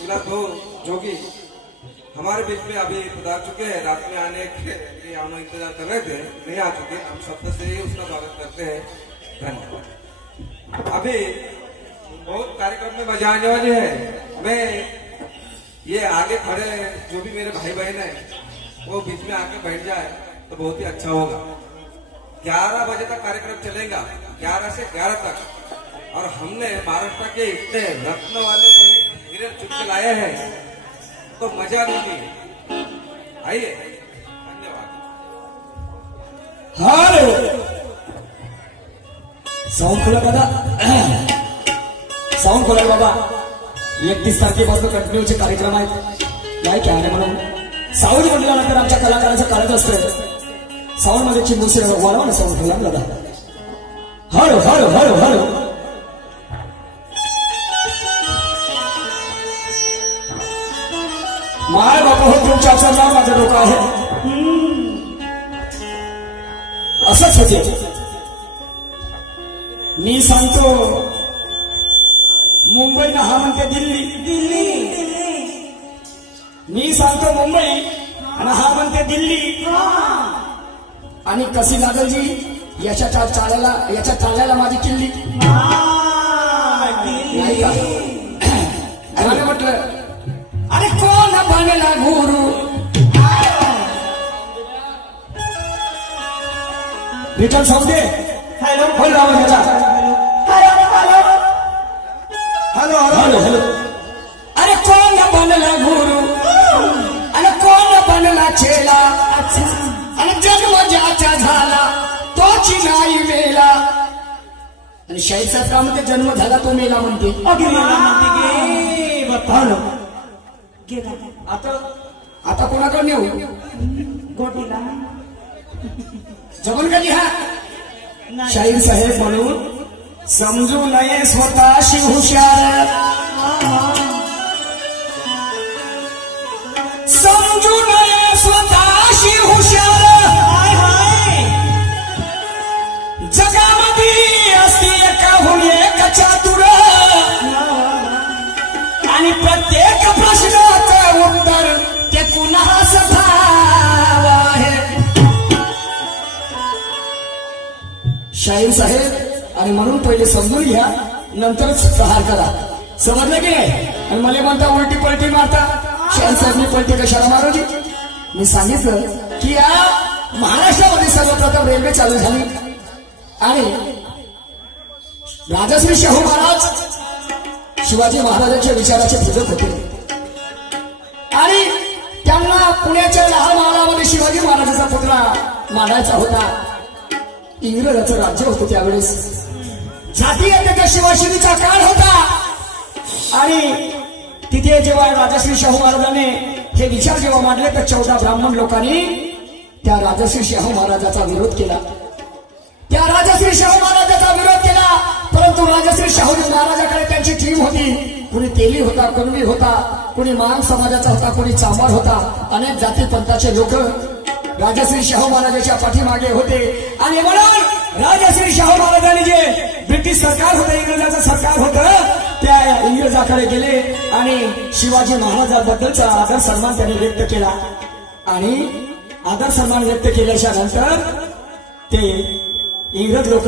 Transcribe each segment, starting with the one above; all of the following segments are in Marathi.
मिला तो जोगी हमारे बीच में अभी पधार चुके हैं। रात में आने के लिए हम इंतजार कर रहे थे, नहीं आ चुके। हम शब्द से ही उसका स्वागत करते हैं। धन्यवाद। अभी बहुत कार्यक्रम में मजा आने वाली है। मैं ये आगे खड़े जो भी मेरे भाई बहन है वो बीच में आके बैठ जाए तो बहुत ही अच्छा होगा। 11 बजे तक कार्यक्रम चलेगा, 11 से 11 तक। और हमने महाराष्ट्र के इतने रत्न वाले हीरे चुन के लाए हैं तो मजा लूंगी। आइए, धन्यवाद। हॅलो, साऊंड खोला दादा, साऊंड खोला बाबा। 31 तारखेपासून कंटिन्यूचे कार्यक्रम आहेत, काय काय म्हणून साऊंड म्हटल्यानंतर आमच्या कलाकाराचं काळज असतं। साऊंड मध्ये चिमुसे वाढवा ना, साऊंड खोला दादा। हॅलो हॅलो हॅलो हॅलो, माय बाबा हो, तुमच्या चरणावर माझं डोकं आहे। असंच होते, मी सांगतो मुंबई ना हा म्हणते दिल्ली, दिल्ली। मी सांगतो मुंबई आणि हा म्हणते दिल्ली। आणि कशी लागल जी याच्या चालायला माझी किल्ली नाही का? आणि म्हटलं अरे कोण बनला गुरु, रिटर्न साऊंड दे। हॅलो बोल राव त्याला, हॅलो हॅलो हॅलो। अरे कोण बनला गुरु आणि कोण बनला चेला, आणि जन्म ज्याचा झाला तोची नाही मेला। आणि शाहीर साहेब का म्हणते जन्म झाला तो मेला म्हणते। आता कोणाकडे नेऊ गोटीला जमून का लिहा। शाहीर साहेब म्हणून समजू नये स्वतःशी हुशार, समजू नये स्वतःशी हुशार। जगामध्ये असते एकाहून एक चातुर, आणि प्रत्येक प्रश्नाचं उत्तर ते कुणास ठाव आहे। शाहीर साहेब, आणि म्हणून पहिले समजून घ्या, नंतरच प्रहार करा। समजलं की नाही? आणि मला म्हणता उलटी पलटी मारता। शाहीर साहेब मी पलटी कशाला मारू जी? मी सांगितलं की या महाराष्ट्रामध्ये सर्वप्रथम रेल्वे चालू झाली आणि राजश्री शाहू महाराज शिवाजी महाराजांच्या विचाराचे पूजक होते। आणि त्यांना पुण्याच्या लहान महालामध्ये शिवाजी महाराजांचा पुतळा मांडायचा होता। इंग्रजाचं राज्य होतं त्यावेळेस, जातीय शिवशिरीचा काळ होता। आणि तिथे जेव्हा राजश्री शाहू महाराजांनी हे विचार जेव्हा मांडले तर 14 ब्राह्मण लोकांनी त्या राजश्री शाहू महाराजाचा विरोध केला, त्या राजश्री शाहू महाराजाचा विरोध केला। परंतु राजश्री शाहू महाराजाकडे त्यांची टीम होती, कुणी तेली होता, कुणबी होता, कुणी मान समाजाचा होता, कुणी चांभार होता। अनेक जाती पंथाचे लोक राजश्री शाहू महाराजांच्या पाठीमागे होते। आणि म्हणून राजश्री शाहू महाराजांनी जे ब्रिटिश सरकार होतं, इंग्रजाचं सरकार होतं, त्या इंग्रजाकडे गेले आणि शिवाजी महाराजांबद्दलचा आदर सन्मान त्यांनी व्यक्त केला। आणि आदर सन्मान व्यक्त केल्याच्या नंतर ते इंग्रज लोक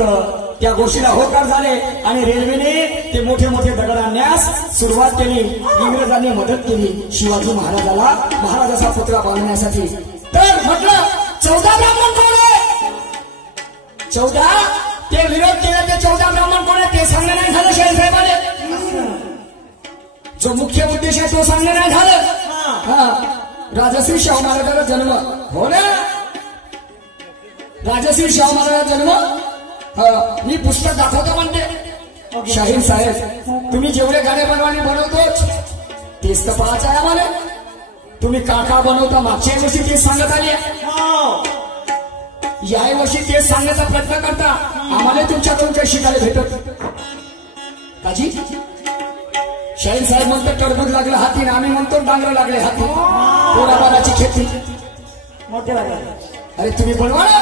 त्या गोष्टीला होकार झाले आणि रेल्वेने ते मोठे मोठे दगड आणण्यास सुरुवात केली। इंग्रजांनी मदत केली शिवाजी महाराजाला महाराजाचा पुतळा बांधण्यासाठी। तर म्हटलं 14 ब्राह्मण कोण आहे? 14 ते विरोध केला, ते 14 ब्राह्मण कोण आहे ते सांगणं नाही झालं शाहीर साहेबांनी। जो मुख्य उद्देश आहे तो सांगणं नाही झालं। राजश्री शाहू महाराजांचा जन्म हो ना, राजश्री शाहू महाराजांचा जन्म मी पुस्तक दाखवतो म्हणते। शाहीर साहेब, तुम्ही जेवढे गाणे बनवतोच तेच तर पाहायचं आहे आम्हाला। तुम्ही काका बनवता, मागच्या वर्षी तेच सांगत आले, या वर्षी तेच सांगण्याचा प्रयत्न करता। आम्हाला तुमच्याकडून काही शिकायला भेटत काजी? शाहीर साहेब म्हणतात टरबूज लागलं हाती, आम्ही म्हणतो डांगर लागले हाती, पोराबाराची खेती मोठे। अरे तुम्ही बनवा ना,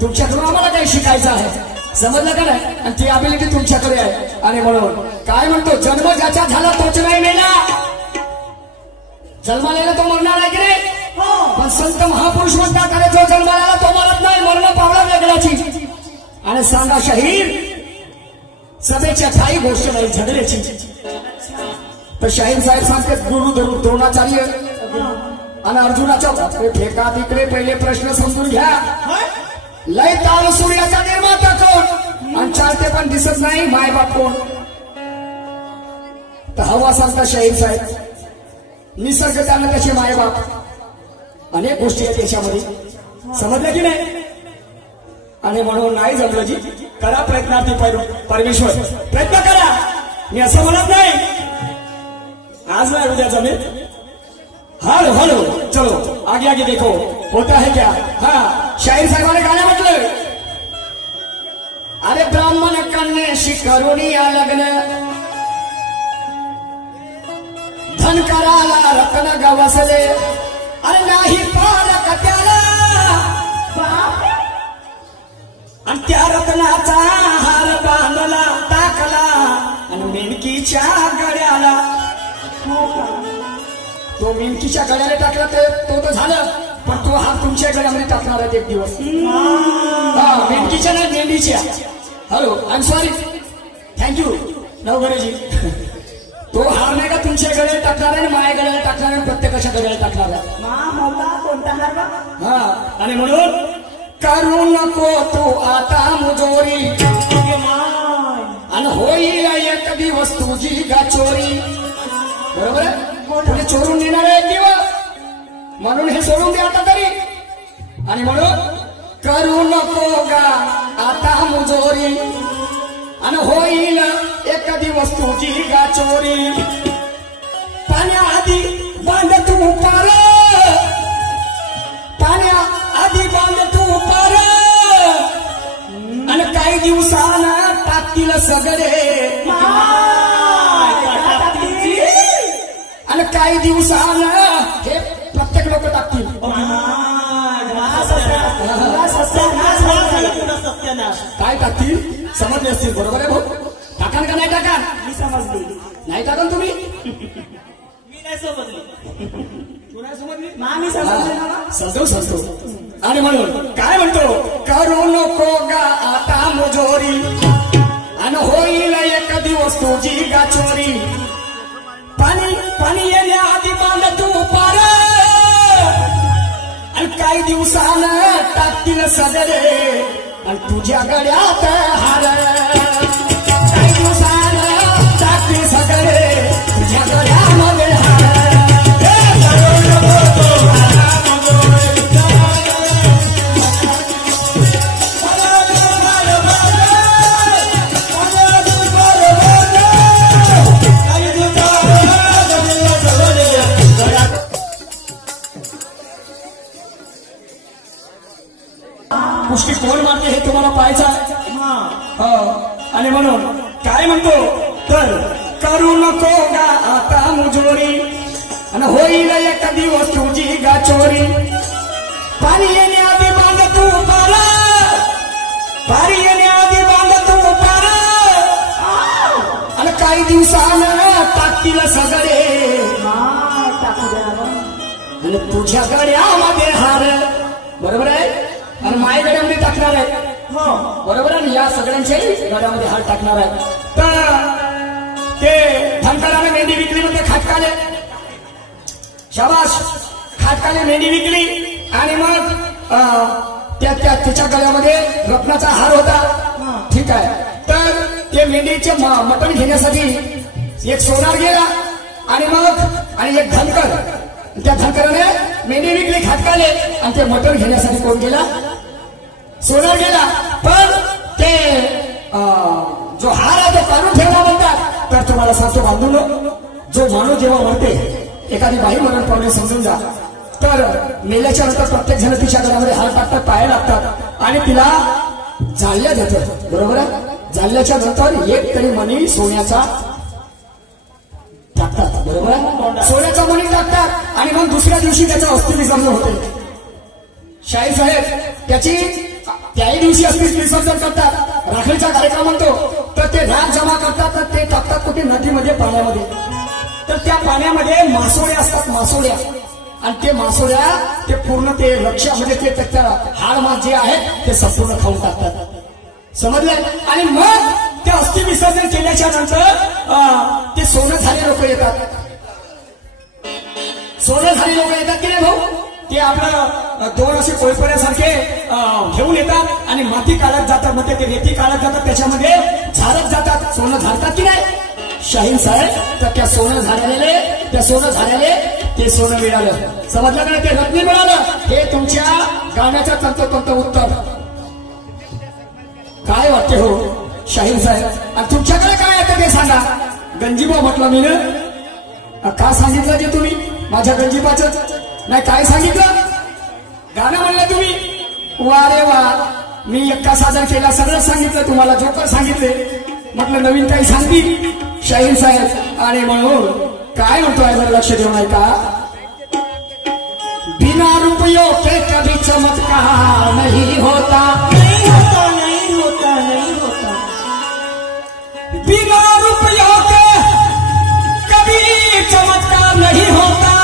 तुमच्याकडून आम्हाला काही शिकायचं आहे, समजलं का नाही? आणि ती अबिलिटी तुमच्याकडे आहे। आणि म्हणून काय म्हणतो, जन्म ज्याचा झाला तोच नाही मेला। जन्माला तो मरणार आहे की नाही? पण संत महापुरुष म्हणतात अरे जो जन्माला तो मरत नाही, मरण पावला वेगळ्याची. आणि सांगा शाहीर सभेच्या काही गोष्ट नाही झगड्याची. तर शाहीर साहेब सांगतात गुरु द्रोणाचार्य आणि अर्जुनाच्या फेका तिकडे पहिले प्रश्न समजून घ्या. लय ताल सूर्याचा निर्माता कोण आणि चालते पण दिसत नाही मायबाप कोण. तर हवा सांगता शाहीर साहेब निसर्ग त्यांना त्याचे मायबाप अनेक गोष्टी आहेत त्याच्यामध्ये. समजलं की नाही? आणि म्हणून नाही जमलं जी करा प्रयत्नार्थी परमेश्वर प्रयत्न करा. मी असं म्हणत नाही आज नाही उद्या जमेल. हलो हलो चलो आगे आगे देखो होता है क्या. हा शाहीर साहेबांनी गाणं म्हटलं अरे ब्राह्मण कन्याशी करुणी या लग्न धन कराला रत्न गवसले अरे नाही पालक त्याला आणि त्या रत्नाचा हार बांधला टाकला आणि मेणकीच्या गड्याला. तो मेणकीच्या गड्याला टाकला तो झालं पण तो हात तुमच्या गड्यामध्ये टाकणार आहे एक दिवस. हा मेणकीच्या नाही मेंढीच्या. Hello I am sorry thank you नवघरेजी. तो हार नाही का तुमच्या गड्याला टाकणार आहे माझ्या गड्याला टाकणार आहे प्रत्येकाच्या गड्याला टाकणार आहे. हा आणि म्हणून करू नको तू आता मुजोरी आणि होईल एक दिवस तुझी गाचोरी. बरोबर आहे पुढे चोरून नेणार आहे एक दिवस म्हणून हे सोडून दे आता तरी. आणि म्हणून करू नको गा आता मुजोरी आणि होईल एक दिवस तुझी गाचोरी. पाण्याआधी बांध तू पार पाण्याआधी बांध तू पार आणि काही दिवसानं टाकतील सगळे आणि काही दिवसानं हे प्रत्येक लोक टाकतील. काय टाकतील समजले असतील बरोबर आहे भाऊ. टाकाल का नाही टाकाल? मी समजली नाही टाकाल तुम्ही? मी नाही समजली. तू नाही समजली? मी समजली सजतो. आणि म्हणून काय म्हणतो करू नको गा आता मुजोरी आणि होईल एक दिवस तुझी गाचोरी. पाणी येण्याआधी बांध तू पार आणि काही दिवसानं टाकतील सगळे आणि तुझ्या गड्यात हार. काही दिवसानं टाकतील सगळे तुझ्या गड्यामध्ये हार. कुस्ती कोण मारते हे तुम्हाला पाहायचं. आणि म्हणून काय म्हणतो तर करू नको गा आता मुजोरी आणि होईल एक दिवस तुझी गाचोरी. पाणी येण्याआधी बांध तू पार पाणी येण्याआधी बांध तू पार आणि काही दिवसानं टाकतील सगळे आणि तुझ्या गड्यामध्ये हार. बरोबर आहे आणि माझ्या गड्यामध्ये टाकणार आहे. बरोबर आहे या सगळ्यांच्याही गड्यामध्ये हार टाकणार आहे. तर ते धनकराने मेंढी विकली म्हणजे खाटकाले शाबाश खाटकाने मेंढी विकली आणि मग त्याच्या गळ्यामध्ये रत्नाचा हार होता. ठीक आहे तर ते मेंढीचे मटण घेण्यासाठी एक सोनार गेला आणि मग आणि एक धनकर. त्या धनकराने मेंढी विकली खाटकाले आणि ते मटण घेण्यासाठी कोण गेला सोनार गेला. पण ते जो हार आहे तो काढून ठेवला म्हणतात. तर तुम्हाला सांगतो बांधून जो माणूस जेव्हा मरते एखादी बाई मरण पावले समजून जा. तर मेल्याच्या नंतर प्रत्येक जण तिच्या घरामध्ये हार टाकतात पाया लागतात आणि तिला जाळल्या देतात. बरोबर आहे जाळल्याच्या नंतर एक तरी मणी सोन्याचा टाकतात. बरोबर आहे सोन्याचा मणी टाकतात आणि मग दुसऱ्या दिवशी त्याचं अस्थि विसर्जन होते. शाहीर साहेब त्याही दिवशी अस्थि विसर्जन करतात. राखीचा कार्यक्रम म्हणतो तर ते राख जमा करतात तर ते टाकतात कुठे नदीमध्ये पाण्यामध्ये. तर त्या पाण्यामध्ये मासोळ्या असतात, मासोळ्या. आणि ते मासोळ्या ते पूर्ण ते लक्ष म्हणजे ते त्याच्या हाड मास जे आहेत ते संपूर्ण खाऊन टाकतात. समजलं. आणि मग ते अस्थि विसर्जन केल्याच्या नंतर ते सोनं झाले लोक येतात. सोनं झाले लोक येतात की नाही भाऊ. ते आपलं दोन असे कोळपऱ्यासारखे घेऊन येतात आणि माती काढत जातात. म्हणजे ते रेती काढत जातात, त्याच्यामध्ये झाडत जातात. सोनं झाडतात की नाही शाहीन साहेब. तर त्या सोनं झालेले ते सोनं मिळालं. समजलं का. ते रत्न मिळालं. हे तुमच्या गाण्याचं तंतोतंत उत्तर. काय वाटते हो शाहीन साहेब. आणि तुमच्याकडे काय येतं ते सांगा. गंजीबा म्हटलं मी ना. का सांगितलं जे तुम्ही माझ्या गंजीबाचं नाही. काय सांगितलं गाणं म्हणलं तुम्ही. वा रे वा. मी एक्का सादर केला, सगळं सांगितलं तुम्हाला. जोकर सांगितले. म्हटलं नवीन काही सांगतील शाहीन साहेब. आणि म्हणून काय म्हणतोय जरा लक्ष देऊन ऐका. बिना रुपयों के कभी चमत्कार नहीं होता. बिना रुपयों के कभी चमत्कार नहीं होता.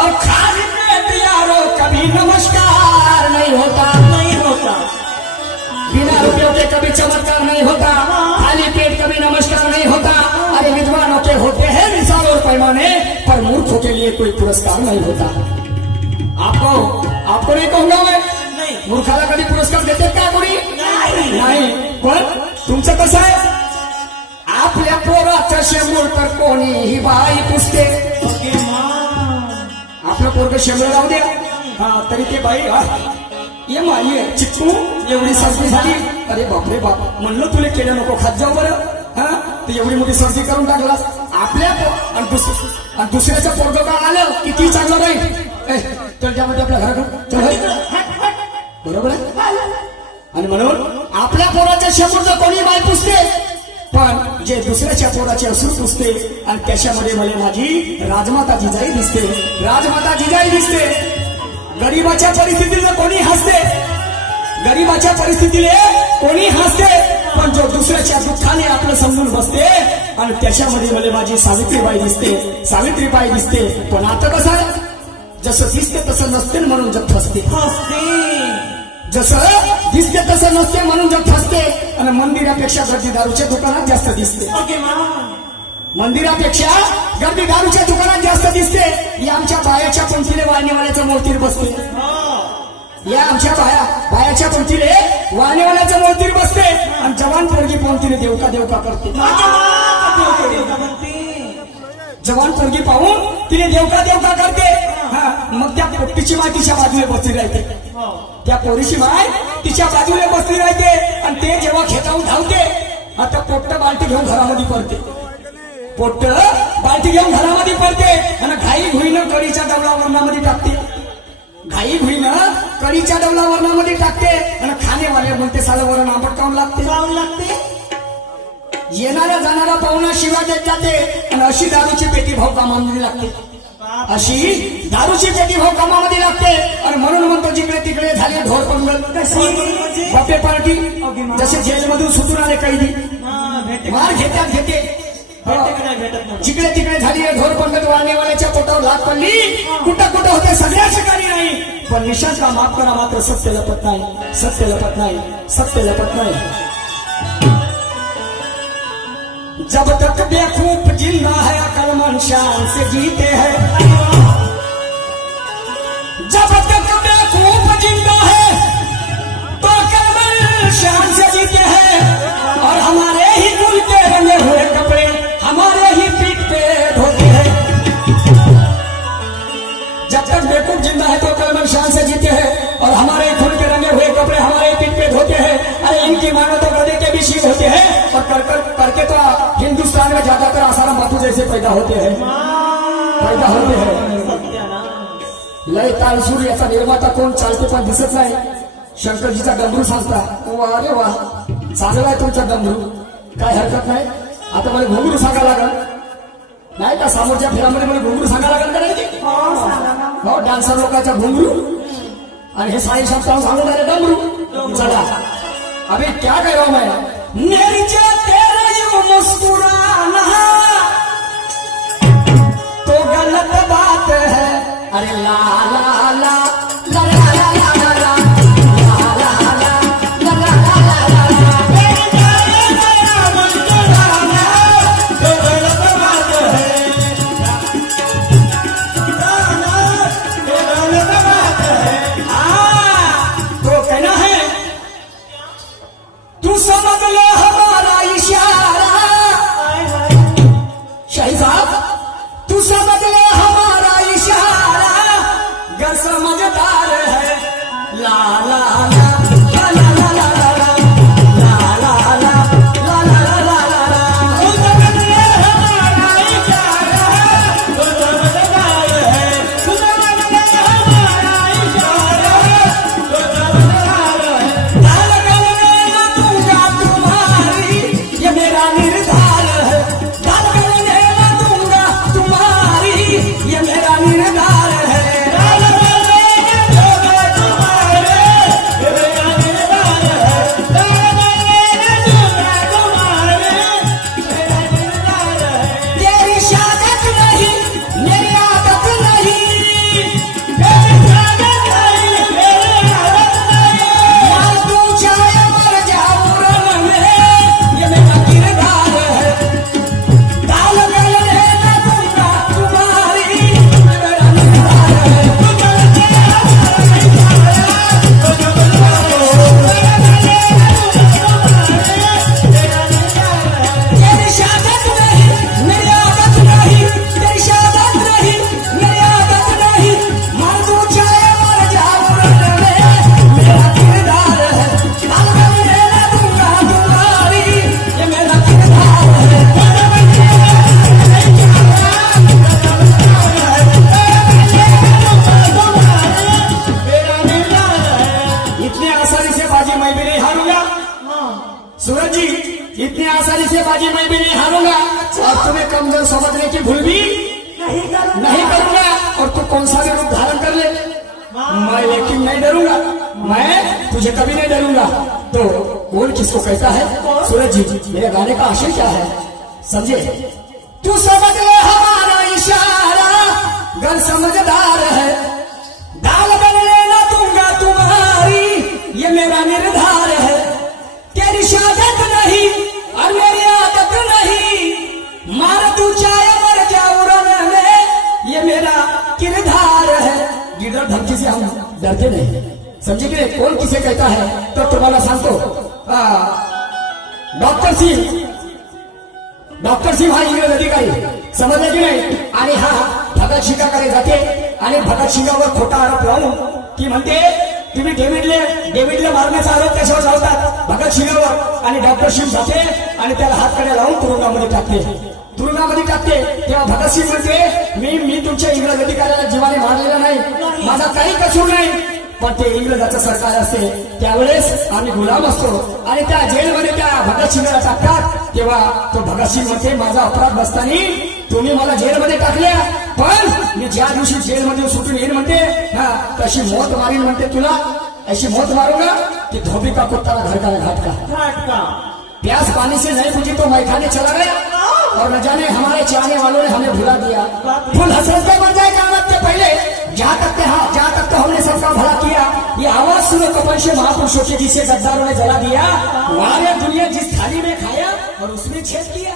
और खाली पेट यारो कभी नमस्कार नहीं होता. बिना रुपयों के कभी चमत्कार नहीं होता. खाली पेट कभी नमस्कार नहीं होता. अरे विद्वानों के होते हैं मिसाल और पैमाने, पर मूर्खों के लिए कोई पुरस्कार नहीं होता. आपको नहीं कहूंगा मैं. मूर्खाला कधी पुरस्कार देते का कोणी नाही. पण तुमचं कसं आहे. आपल्या पोराचं शेंबूळ तर कोणीही बाई पुसते. आपलं पोरग शेंबूळ राहू द्या. तरी ते बाई ये माई चिक्कू एवढी सर्दी झाली. अरे बापरे बाप. म्हणलं तुला केलं नको खात जाऊ बरं. ते एवढी मोठी सर्दी करून टाकलास. आपल्या आणि दुसऱ्याच्या पोरग का आलं किती चांगलं नाही. तर त्यामध्ये आपल्या घराकडे बरोबर आहे. आणि म्हणून आपल्या पोराच्या शेंबूळ कोणी बाई पुसते. पण जे दुसऱ्याच्या पोराचे असूर पुसते आणि त्याच्यामध्ये मला माझी राजमाता जिजाई दिसते. राजमाता जिजाई दिसते. गरीबाच्या परिस्थितीला कोणी हसते. गरीबाच्या परिस्थितीला कोणी हसते. पण जो दुसऱ्याच्या दुःखाने आपलं समजून बसते आणि त्याच्यामध्ये मला माझी सावित्रीबाई दिसते. सावित्रीबाई दिसते. पण आता कसं आहे. जसं दिसते तसं नसते म्हणून जग फसते. जसं दिसते तसं नसते म्हणून जग फसते. आणि मंदिरापेक्षा गर्दी दारूच्या दुकानात जास्त दिसते. मंदिरापेक्षा गर्दी दारूच्या दुकानात जास्त दिसते. या आमच्या बायाच्या पंक्तीने वाळणेवाल्याचं मूर्तीवर बसते. या आमच्या बायाच्या पंक्तीने वाळणेवाल्याचं मूर्तीवर बसते. आणि जवान पोरगी पंक्तीने देवका करते. जवान पोरगी पाहून तिने देवका करते. मग त्या पोट्टीची माय तिच्या बाजूला बसली राहते. त्या पोरीची माय तिच्या बाजूला बसली राहते. आणि ते जेव्हा खेटावून धावते आता पोट्ट बाल्टी घेऊन घरामध्ये पडते. पोट्ट बाल्टी घेऊन घरामध्ये पडते. आणि घाई घुईनं कढीच्या डबला वर्णामध्ये टाकते. घाई घुईनं कढीच्या डबला वर्णामध्ये टाकते. आणि खाणेवाले म्हणते साला वरण आंबट काऊन लागते. येणाऱ्या जाणारा पाहुणा शिवा देत जाते. आणि अशी दारूची पेटी भाऊ कामामध्ये लागते. अशी दारूची पेटी भाऊ कामामध्ये लागते. आणि म्हणून म्हणतो जिकडे तिकडे झाले ढोर पंगल. बापे पार्टी जसे जेलमधून सुटून आले कैदी मार घेते. जिकडे तिकडे झाली ढोर पंगत. वाळणेवाल्याच्या पोटावर लाग पडली. कुठं होते सगळ्या ठिकाणी नाही. पण निशांतला माफ करा मात्र सत्य लपत नाही. जब तक बेखूफ जिंदा है अकल मन शान से जीते हैं. जब तक बेखूफ जिंदा है तो अकल मन शान से जीते हैं. और हमारे ही कुल के रंगे हुए कपड़े हमारे ही पीठ पे धोते हैं. जब तक बेवकूफ जिंदा है तो अकल मन शान से जीते हैं. और हमारे खुद के रंगे हुए कपड़े हमारे पीठ पे धोते हैं. अरे इनकी मानो तो गधे के भी शील होते हैं. और करके तो हिंदुस्तान में ज्यादातर आसाराम बापू जैसे पैदा होते हैं. लय ताल सूर याचा निर्माता कोण चालते पण दिसत नाही. शंकरजीचा डमरू सांगता. अरे वा चांगला आहे तुमचा डमरू. काय हरकत नाही. आता मला घुंगरू सांगा लागल नाही का. समोरच्या फिरामध्ये मला घुंगरू सांगा लागल का नाही. हो डान्सर लोकांचा घुंगरू आणि हे साई शब्द सांगून आले डमरू. चला अभी क्या कह रहा हूं मैं. मुस्कुराना मैं भी नहीं हारूंगा और तुम्हें कमजोर समझने की भूल भी नहीं करूंगा। और तू कौन सा भी रूप धारण कर ले, मैं लेकिन नहीं डरूंगा, मैं तुझे कभी नहीं डरूंगा। तो बोल किसको कहता है? सूरज जी, मेरे गाने का आशय क्या है समझे? तू समझ ले हमारा इशारा, गल समझदार है, दाल बनने न दूंगा तुम्हारी, ये मेरा निर्धार है। तेरी शादत नहीं और मेरी आदत नहीं, मार तू चाहे मर जाऊं रन में, ये मेरा किरदार है। गिरधर धमकी से हम डरते नहीं, समझे कि कौन किसे कहता है? तो तुम्हाला सांगतो, डॉक्टर सिंह हा इंग्रज अधिकारी, समजले की नाही? आणि हा भगत सिंगाकडे जाते आणि भगत सिंगावर खोटा आरोप लावून ती म्हणते तुम्ही डेव्हिडला मारण्याचा आरोप त्याच्यावर लावतात भगत सिंगावर, आणि डॉक्टर सिंह जाते आणि त्याला हातकडे लावून तुरुंगामध्ये टाकते। तेव्हा भगत सिंह म्हणते मी तुमच्या इंग्रज अधिकाऱ्याला जीवाने मारलेला नाही, माझा काही कसूर नाही, पण ते इंग्रजाचं सरकार असते त्यावेळेस आम्ही गुलाम असतो आणि त्या जेलमध्ये त्या भगत सिंगला टाकतात। तेव्हा तो भगत सिंग म्हणते माझा अपराध बसताना तुम्ही मला जेलमध्ये टाकल्या, पण मी ज्या दिवशी जेलमध्ये सुटून येईन म्हणते तशी मौत मारीन म्हणते, तुला ऐसी मौत मारूंगा कि धोबी का कुत्ता घर का घाट का। प्यास पानी से नहीं बुझी तो मैखाने चला गया और न जाने हमारे चाहने वालों ने हमें भुला दिया। फुल हसरत के मर जाए क़यामत के पहले, जहाँ तक तो हमने सबका भला किया। ये आवाज सुनो कपल से महापुरुषों की, जिसे गद्दारों ने जला दिया, वहां ने दुनिया जिस थाली में खाया और उसमें छेद किया।